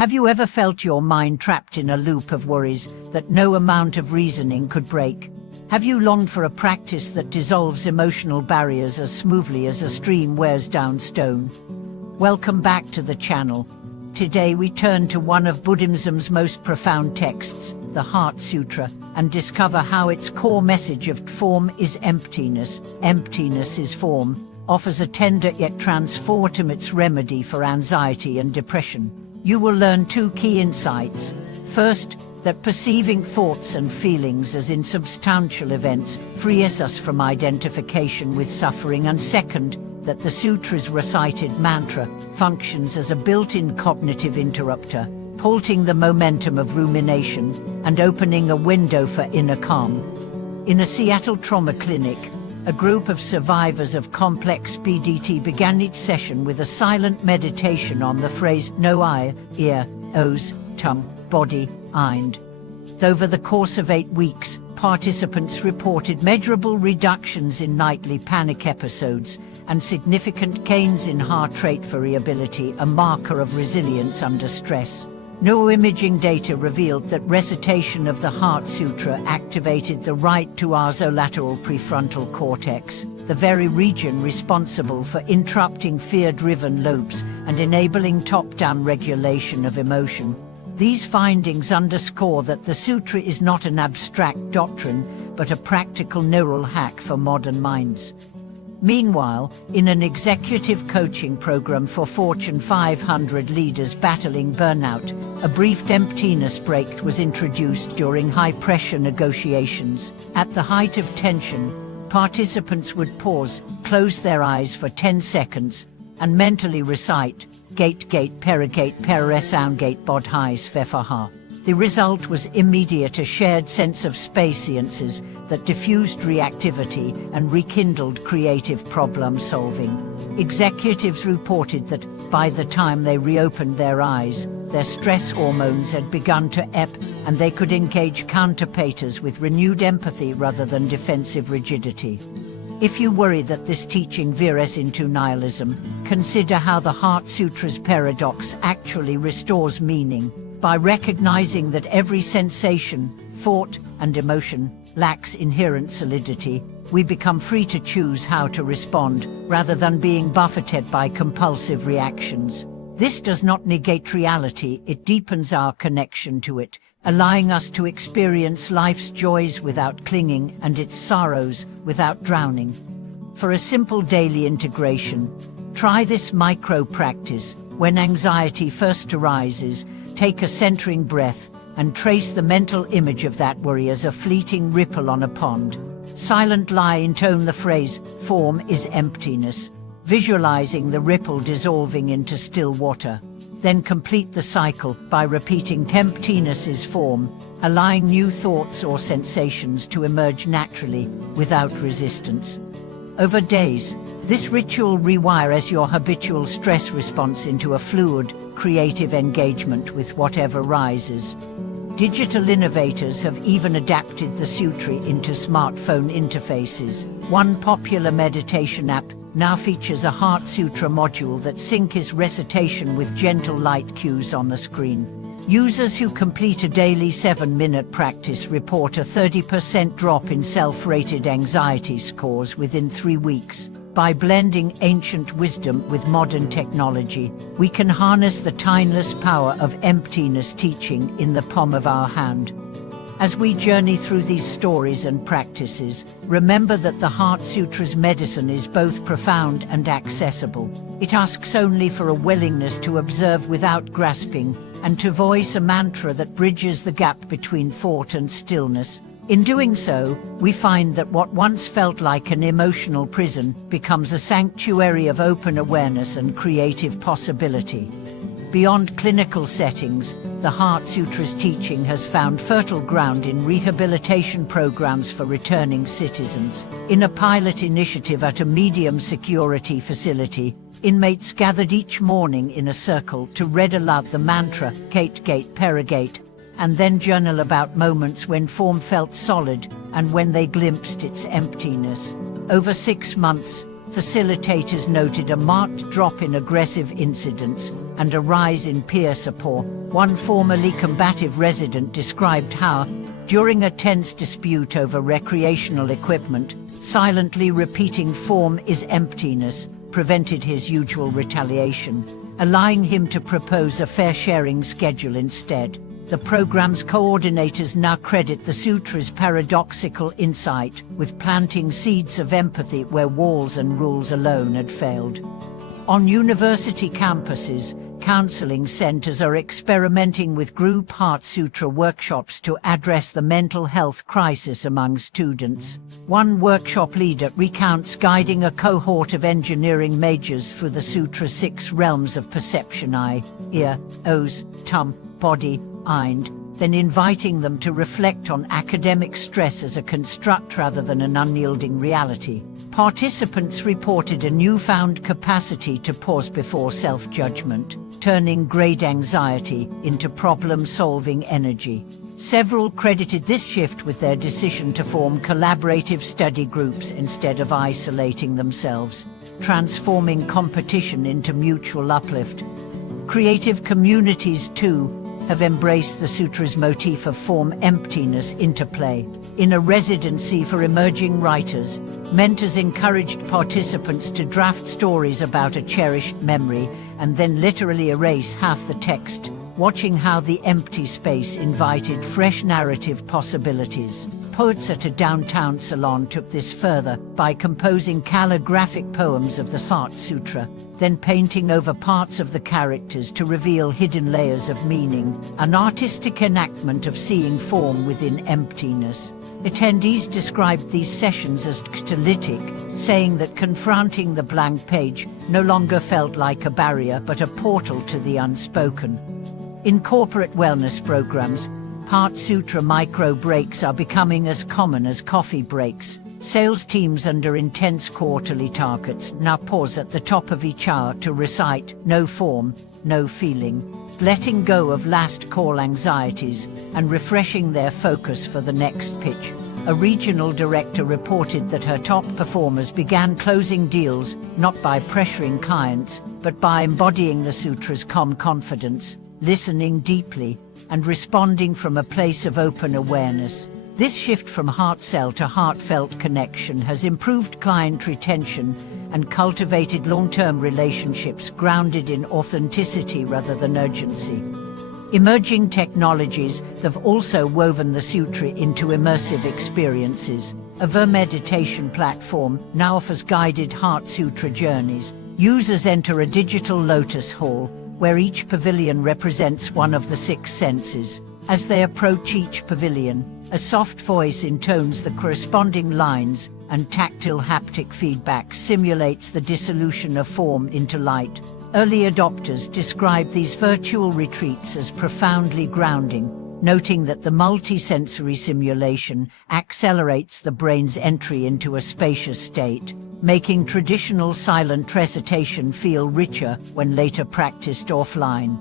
Have you ever felt your mind trapped in a loop of worries that no amount of reasoning could break? Have you longed for a practice that dissolves emotional barriers as smoothly as a stream wears down stone? Welcome back to the channel. Today we turn to one of Buddhism's most profound texts, the Heart Sutra, and discover how its core message of form is emptiness. Emptiness is form, offers a tender yet transformative remedy for anxiety and depression. You will learn two key insights. First, that perceiving thoughts and feelings as insubstantial events frees us from identification with suffering, and second, that the sutra's recited mantra functions as a built-in cognitive interrupter, halting the momentum of rumination and opening a window for inner calm. In a Seattle trauma clinic, a group of survivors of complex PTSD began each session with a silent meditation on the phrase "No I, ear, O's, tongue, body, mind." Over the course of 8 weeks, participants reported measurable reductions in nightly panic episodes and significant gains in heart rate variability, a marker of resilience under stress. Neuroimaging data revealed that recitation of the Heart Sutra activated the right to basolateral prefrontal cortex, the very region responsible for interrupting fear-driven loops and enabling top-down regulation of emotion. These findings underscore that the sutra is not an abstract doctrine, but a practical neural hack for modern minds. Meanwhile, in an executive coaching program for Fortune 500 leaders battling burnout, a brief emptiness break was introduced during high-pressure negotiations. At the height of tension, participants would pause, close their eyes for 10 seconds, and mentally recite, "Gate gate perigate peresoundgate bodhi svefaha." The result was immediate, a shared sense of spaciousness that diffused reactivity and rekindled creative problem-solving. Executives reported that, by the time they reopened their eyes, their stress hormones had begun to ebb, and they could engage counterparts with renewed empathy rather than defensive rigidity. If you worry that this teaching veers into nihilism, consider how the Heart Sutra's paradox actually restores meaning. By recognizing that every sensation, thought, and emotion lacks inherent solidity, we become free to choose how to respond, rather than being buffeted by compulsive reactions. This does not negate reality, it deepens our connection to it, allowing us to experience life's joys without clinging and its sorrows without drowning. For a simple daily integration, try this micro-practice. When anxiety first arises, take a centering breath and trace the mental image of that worry as a fleeting ripple on a pond. Silently intone the phrase, "Form is emptiness," visualizing the ripple dissolving into still water. Then complete the cycle by repeating "Emptiness is form," allowing new thoughts or sensations to emerge naturally, without resistance. Over days, this ritual rewires your habitual stress response into a fluid, creative engagement with whatever rises. Digital innovators have even adapted the sutra into smartphone interfaces. One popular meditation app now features a Heart Sutra module that syncs recitation with gentle light cues on the screen. Users who complete a daily 7-minute practice report a 30% drop in self-rated anxiety scores within 3 weeks. By blending ancient wisdom with modern technology, we can harness the timeless power of emptiness teaching in the palm of our hand. As we journey through these stories and practices, remember that the Heart Sutra's medicine is both profound and accessible. It asks only for a willingness to observe without grasping, and to voice a mantra that bridges the gap between thought and stillness. In doing so, we find that what once felt like an emotional prison becomes a sanctuary of open awareness and creative possibility. Beyond clinical settings, the Heart Sutra's teaching has found fertile ground in rehabilitation programs for returning citizens. In a pilot initiative at a medium-security facility, inmates gathered each morning in a circle to read aloud the mantra, "Gate gate perigate," and then journal about moments when form felt solid and when they glimpsed its emptiness. Over 6 months, facilitators noted a marked drop in aggressive incidents and a rise in peer support. One formerly combative resident described how, during a tense dispute over recreational equipment, silently repeating "form is emptiness" prevented his usual retaliation, allowing him to propose a fair sharing schedule instead. The program's coordinators now credit the Sutra's paradoxical insight with planting seeds of empathy where walls and rules alone had failed. On university campuses, counseling centers are experimenting with group Heart Sutra workshops to address the mental health crisis among students. One workshop leader recounts guiding a cohort of engineering majors through the Sutra's 6 realms of perception: eye, ear, nose, tongue, body, mind, then inviting them to reflect on academic stress as a construct rather than an unyielding reality. Participants reported a newfound capacity to pause before self-judgment, turning grade anxiety into problem-solving energy. Several credited this shift with their decision to form collaborative study groups instead of isolating themselves, transforming competition into mutual uplift. Creative communities, too, have embraced the Sutra's motif of form emptiness interplay. In a residency for emerging writers, mentors encouraged participants to draft stories about a cherished memory and then literally erase half the text, watching how the empty space invited fresh narrative possibilities. Poets at a downtown salon took this further by composing calligraphic poems of the Heart Sutra, then painting over parts of the characters to reveal hidden layers of meaning, an artistic enactment of seeing form within emptiness. Attendees described these sessions as catalytic, saying that confronting the blank page no longer felt like a barrier but a portal to the unspoken. In corporate wellness programs, Heart Sutra micro breaks are becoming as common as coffee breaks. Sales teams under intense quarterly targets now pause at the top of each hour to recite "no form, no feeling," letting go of last call anxieties and refreshing their focus for the next pitch. A regional director reported that her top performers began closing deals not by pressuring clients, but by embodying the Sutra's calm confidence, listening deeply, and responding from a place of open awareness. This shift from heart cell to heartfelt connection has improved client retention and cultivated long-term relationships grounded in authenticity rather than urgency. Emerging technologies have also woven the Sutra into immersive experiences. A Ver meditation platform now offers guided Heart Sutra journeys. Users enter a digital lotus hall, where each pavilion represents one of the 6 senses. As they approach each pavilion, a soft voice intones the corresponding lines, and tactile haptic feedback simulates the dissolution of form into light. Early adopters describe these virtual retreats as profoundly grounding, noting that the multisensory simulation accelerates the brain's entry into a spacious state, making traditional silent recitation feel richer when later practiced offline.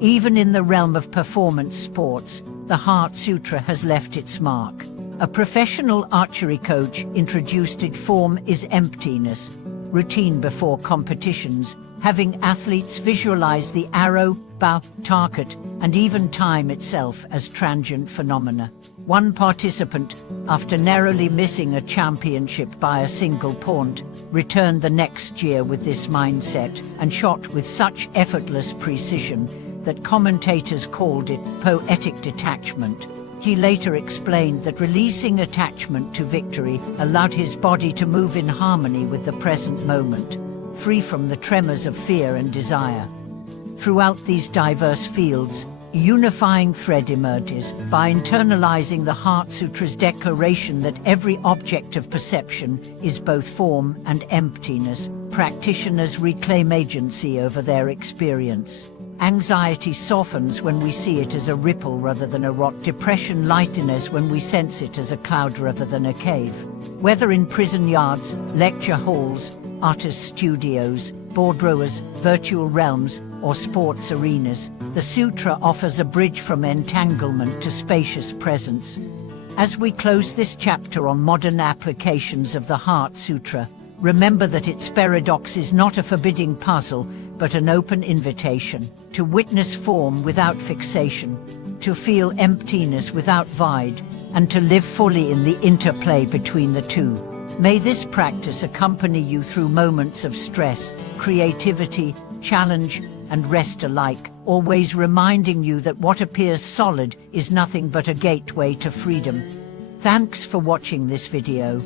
Even in the realm of performance sports, the Heart Sutra has left its mark. A professional archery coach introduced it form is emptiness, routine before competitions, having athletes visualize the arrow, bow, target, and even time itself as transient phenomena. One participant, after narrowly missing a championship by a single point, returned the next year with this mindset and shot with such effortless precision that commentators called it poetic detachment. He later explained that releasing attachment to victory allowed his body to move in harmony with the present moment, free from the tremors of fear and desire. Throughout these diverse fields, a unifying thread emerges. By internalizing the Heart Sutra's declaration that every object of perception is both form and emptiness, practitioners reclaim agency over their experience. Anxiety softens when we see it as a ripple rather than a rock. Depression lightens when we sense it as a cloud rather than a cave. Whether in prison yards, lecture halls, artist studios, boardrooms, virtual realms, or sports arenas, the Sutra offers a bridge from entanglement to spacious presence. As we close this chapter on modern applications of the Heart Sutra, remember that its paradox is not a forbidding puzzle, but an open invitation to witness form without fixation, to feel emptiness without void, and to live fully in the interplay between the two. May this practice accompany you through moments of stress, creativity, challenge, and rest alike, always reminding you that what appears solid is nothing but a gateway to freedom. Thanks for watching this video.